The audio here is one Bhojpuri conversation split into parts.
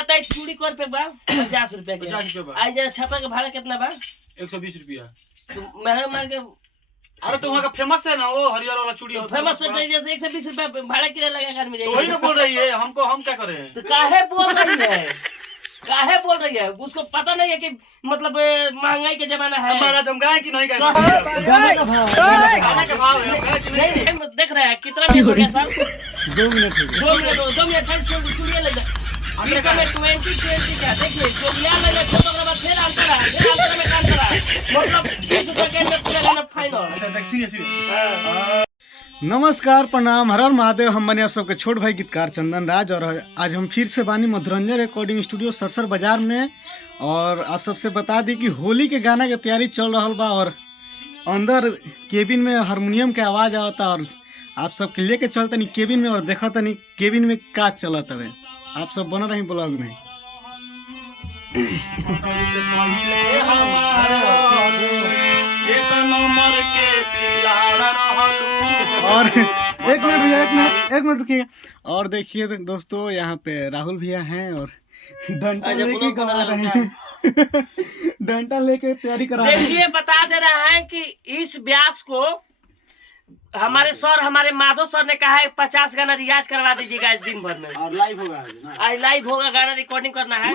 बताई चूड़ी कर पे बा 50 रुपया के। 50 रुपया बा। आज जरा छापा के भाड़ा कितना बा? 120 रुपया। तो मेहर मार के अरे तो वहाँ का फेमस है ना वो हरियर वाला चूड़ी होता है। फेमस होता है जैसे 120 रुपया भाड़ा किराया लगा आदमी तो वही ना बोल रही है हमको, हम क्या करें? तो काहे बोल रही है? काहे बोल रही है? उसको पता नहीं है कि मतलब महंगाई के जमाना है। हमारा जम गाय कि नहीं गाय? गाने का भाव गाने का भाव है, गाय कि नहीं? नहीं देख रहे हैं कितना मिनट हो गया सर? 2 मिनट हो गए। 2 मिनट चूड़िया ले जा। अंदर का में 20 का देखिए चूड़िया ले जा तो बाद फिर अंतर में काम करा मतलब 20 सेकंड में पूरा गाना फाइनल। अच्छा देख सुनिए। नमस्कार, प्रणाम, हर हर महादेव। हम बने आप सबके छोट भाई गीतकार चंदन राज और आज हम फिर से बानी मधुरंजन रिकॉर्डिंग स्टूडियो सरसर बाजार में। और आप सबसे बता दी कि होली के गाना के तैयारी चल रहा बा और अंदर केबिन में हारमोनियम के आवाज़ आवता और आप सबके लेके चलते नहीं केबिन में और देखा तनी केबिन में का चलत हवे। आप सब बन रही ब्लॉग में। और एक मिनट रुकिए। और देखिए दोस्तों यहाँ पे राहुल भैया हैं और डंडा लेके गा रहे हैं। डंडा लेके तैयारी करा रहे हैं। देखिए बता दे रहा है कि इस व्यास को हमारे सर हमारे माधव सर ने कहा है 50 गाना रियाज करवा दीजिएगा आज दिन भर में। और लाइव होगा आज लाइव होगा, गाना रिकॉर्डिंग करना है।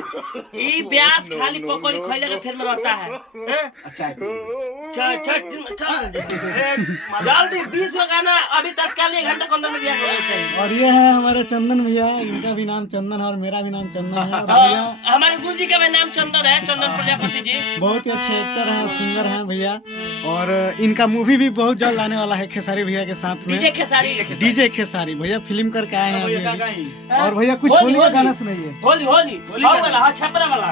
ये व्यास खाली पकौड़ी खोले के फिर में रहता है। अच्छा जल्दी 20 गाना अभी तत्काल 1 घंटा के अंदर में दिया करें। और ये है हमारे चंदन भैया, इनका भी नाम चंदन है और मेरा भी नाम चंदन है। और भैया हमारे गुरु जी का भी नाम चंदन है, चंदन प्रजापति जी। बहुत ही अच्छे एक्टर हैं और सिंगर हैं भैया। और इनका मूवी भी बहुत जल्द आने वाला है खेसारी भैया के साथ में। डीजे खेसारी भैया फिल्म करके आए हैं अभी। और भैया कुछ होली का गाना सुनाइए। होली वाला, हाँ छपरा वाला।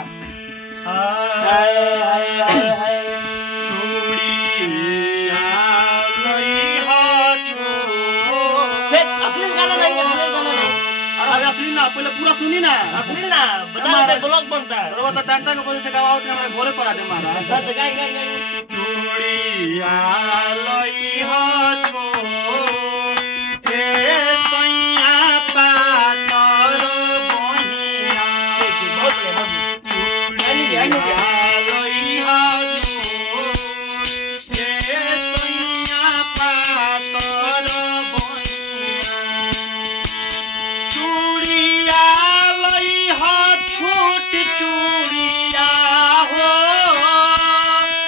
असली गाना नहीं। अरे असली ना, पहले पूरा सुनी ना। असली ना बता दे, ब्लॉग बनता है। तो डंडा के वजह से गवाओ कि हमारे घोरे पर आ दे मारा। गाई चूड़िया लई हो छो ए सैया पातर बहिया। बहुत बढ़िया। चूड़िया लई हो छो ए सैया पातर बहिया। चूड़िया लई हो छोट चूड़िया हो।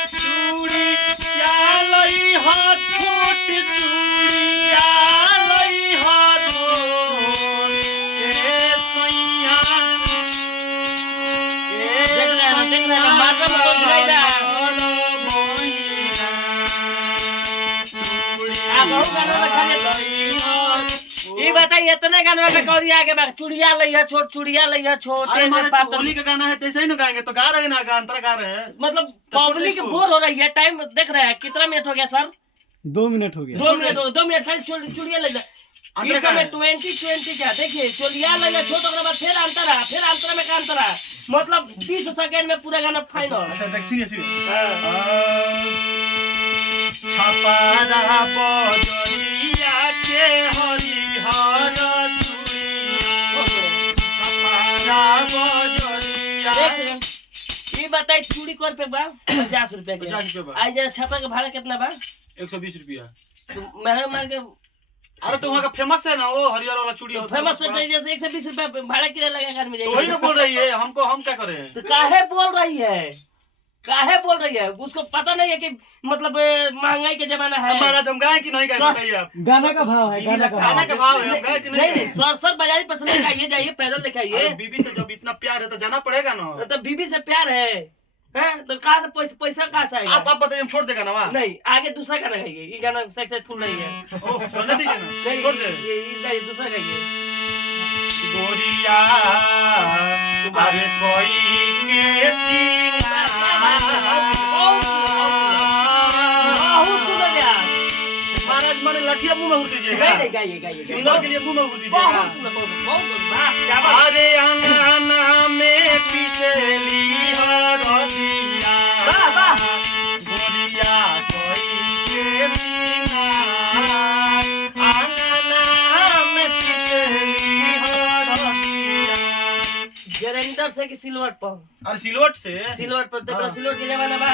चूड़िया लई हो छोट चूड़िया लई हो दो ए सैया। देख रहे हैं माता में बोल रही है। आप बहुत गाना रखा है। ये बताइए इतने गाना में कौरी आगे बाग चूड़िया लइया छोट, चूड़िया लइया छोट। अरे हमारे तो होली का गाना है तैसे ही ना गाएंगे, तो गा रहे हैं ना, अंतरा गा रहे हैं। मतलब पब्लिक बोर हो रही है। टाइम देख रहे हैं कितना मिनट हो गया सर? 2 मिनट हो गया। 2 मिनट खाली चूड़िया लइया। अंदर इसमें 20 का देखिए चूड़िया लइया छोट के बाद फिर अंतरा में का अंतरा मतलब 30 सेकंड में पूरा गाना फाइनल। अच्छा देख सुनिए। छपारा बजरिया के हरिहर चूड़िया। छपारा बजरिया। ये बताई चूड़ी कर पे बा 50 रुपया के। 50 रुपया बा। आज जरा छापा के भाड़ा कितना बा? 120 रुपया। तो मेहर मार के अरे तो वहाँ का फेमस है ना वो हरियर वाला चूड़ी होता है। फेमस होता है जैसे 120 रुपया भाड़ा किराया लगा आदमी तो वही ना बोल रही है हमको, हम क्या करें? तो काहे बोल रही है? उसको पता नहीं है कि मतलब महंगाई के जमाना है। हमारा जम गाय कि नहीं गाय बताइए आप। गाना का भाव है, गाना का गाना का भाव है, हम गाय कि नहीं नहीं सर बाजारी पर से खाइए, जाइए पैदल दिखाइए। अरे बीबी से जब इतना प्यार है तो जाना पड़ेगा ना। तो बीबी से प्यार है तो कहाँ से पैसा कहाँ से आएगा? आप बताइए, हम छोड़ देगा ना वहाँ। नहीं आगे दूसरा गाना गाइए। ये गाना सक्सेसफुल नहीं है। छोड़ दीजिए ना, नहीं छोड़ दे। ये दूसरा गाइए। गोरिया अरे कोई के महाराज माने लठिया मुंह में उड़ दीजिएगा। गाइए सुंदर के लिए मुंह में उड़ दीजिएगा। बहुत अरे अंगना में पिचली हरदिया गोरिया कोई के सीना। अंगना में पिचली हरदिया ग्राइंडर से कि सिलवट पर? और सिलोट से सिलवट पर देखो, सिलवट के जमाना बा,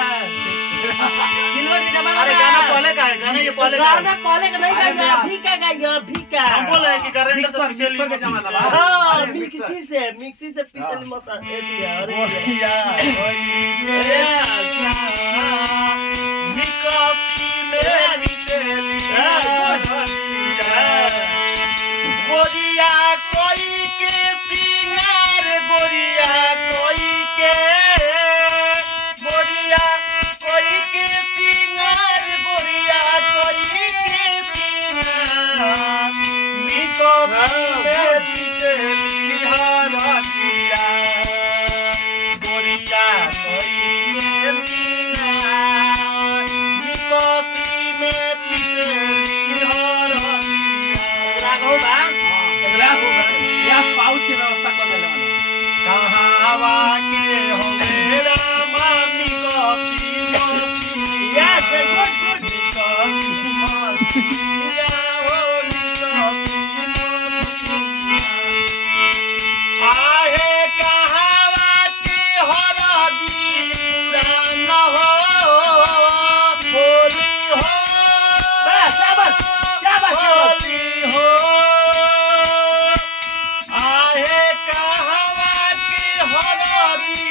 सिलवट के जमाना अरे बा। गाना पहले का है, गाना ये पहले का गाना है। पहले का नहीं गाएगा, अभी का गाएगा, अभी का। हम बोल रहे हैं कि ग्राइंडर से पिसेली मिक्सर के जमाना बा। हाँ, मिक्सी से पिसली मसाला ये दिया, अरे बोलिया होई के निकासी में पिसेली गोरिया कोई के सिंगार गोरिया कोई के सिंगार गोरिया कोई के सिंगार निकासी में पिसेली हरदिया गोरिया कोई के सिंगार निकासी में पिसेली हरदिया राघव बा, गैस पाउच की व्यवस्था कर देले वाला। कहावा के हो मेरा मामी को yes, good, good. आहे कहावा के हरदी पुरान हो होली हो बस, शाबाश, शाबाश, शाबाश। होली हो आहे कहावा के हरदी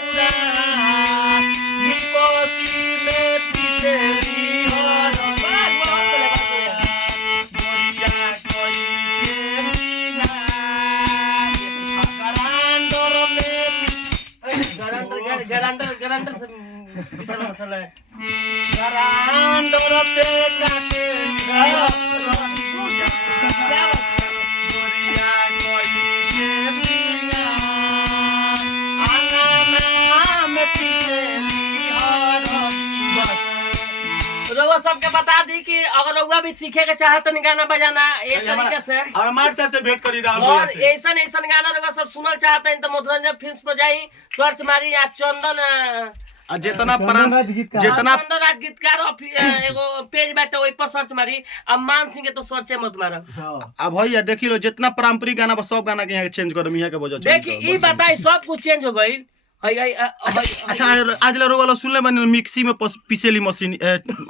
पुरान निकोसी में पिसेली हरदी गोरिया कोई के ग्राइंडर से पिसल मसाला है। गरांडोर से काटे गोरिया कोई के सिंगार आंगना में पिसेली हरदी रउआ सबके बता दी कि अगर रउआ भी सीखे के चाहत नहीं गाना बजाना एक तरीके से, और हमारे साहब से भेंट करी राहुल और भैया से। ऐसा गाना रउआ सब सुनल चाहते हैं तो मनोरंजन फिल्म पर जाई, सर्च मारी या चंदन और जितना चंदन राज गीतकार। जितना चंदन राज गीतकार एगो पेज बाटे ओइ पर सर्च मारी। अब मान सिंह के तो सर्चे मत मारब। अब भैया देखी लो जितना पारंपरिक गाना बस सब गाना के यहाँ चेंज करो यहाँ के वजह से देखी ई बताई सब कुछ चेंज हो गई। अच्छा आज लो वाला सुन ले मैंने मिक्सी में पिसेली मशीन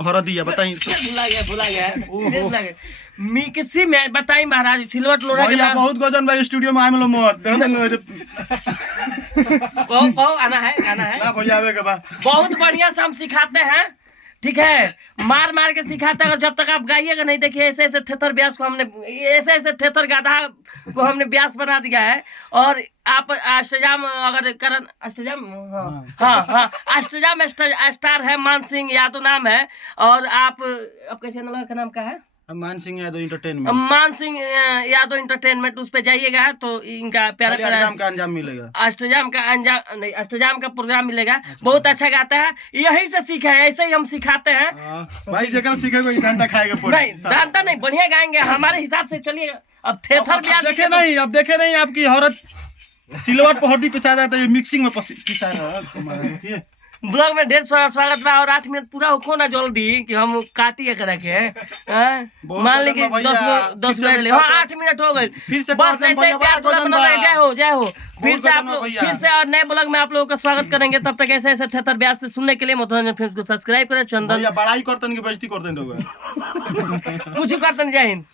हरदिया बताई भुला गया मिक्सी में बताई महाराज सिलवट लोढ़ा के भैया बाद बहुत गजन भाई स्टूडियो में आए मिलो मोर कहो आना है गाना है ना भैया आवे के बा बहुत बढ़िया से हम सिखाते हैं, ठीक है, मार मार के सिखाते हैं। जब तक आप गाइएगा नहीं, देखिए ऐसे ऐसे थेथर ब्यास को हमने ऐसे थेथर गाधा को हमने ब्यास बना दिया है। और आप अष्टजाम अगर करन अष्टजाम हाँ अष्टजाम स्टार है, मान सिंह यादव नाम है। और आप आपके चैनल का नाम क्या है? मान सिंह यादव एंटरटेनमेंट। मान सिंह यादव एंटरटेनमेंट, उस पे जाइएगा तो इनका प्यारा अष्टजाम का अंजाम मिलेगा। अष्टजाम का अंजाम नहीं, अष्टजाम का प्रोग्राम मिलेगा। बहुत अच्छा गाता है, यही से सीखा है, ऐसे ही हम सिखाते हैं। भाई जगह सीखेगा डंडा खाएगा पूरा नहीं डांटा नहीं, बढ़िया गाएंगे हमारे हिसाब से। चलिए अब थेथर भी देखे नहीं आपकी औरत सिलवट पर हड्डी पिसा जाता है, मिक्सिंग में पिसा रहा है। ब्लॉग में ढेर सारा स्वागत बा। और 8 मिनट पूरा होखो ना जल्दी कि हम काटिए करा के मान ली कि 10 मिनट ले। हाँ 8 मिनट हो गए, फिर से बस ऐसे ही प्यार दुलार बना रहे। जय हो फिर से आप लोग फिर से और नए ब्लॉग में आप लोगों का स्वागत करेंगे। तब तक ऐसे ऐसे थेथर ब्यास से सुनने के लिए मनोरंजन फिल्म को सब्सक्राइब करें। चंदन बड़ाई करते की बेइज्जती करते लोग कुछ करते जय हिंद।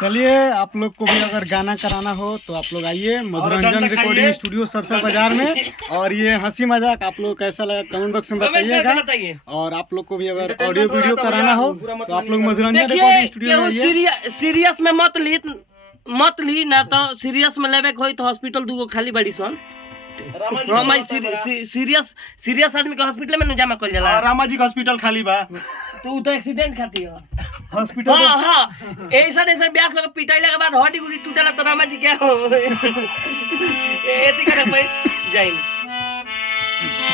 चलिए आप लोग को भी अगर गाना कराना हो तो आप लोग आइए मधुरंजन रिकॉर्डिंग स्टूडियो सरसर बाजार में। और ये हंसी मजाक आप लोग कैसा लगा कमेंट बॉक्स में बताइएगा। और आप लोग को भी अगर ऑडियो वीडियो कराना हो तो आप लोग मधुरंजन रिकॉर्डिंग स्टूडियो में आइए। सीरियस में मत ली ना, तो सीरियस में लेवे कोई तो हॉस्पिटल दूगो खाली बड़ी सन। सीरियस आदमी के हॉस्पिटल में न जमा कर जाला। रामा जी का हॉस्पिटल खाली बा तो तो एक्सीडेंट खाती हो हॉस्पिटल। हाँ ऐसा ब्यास लोग पिटाइला के बाद हड्डी गुड्डी टूटेला तो रामा जी क्या हो एती करे भाई जय हिंद।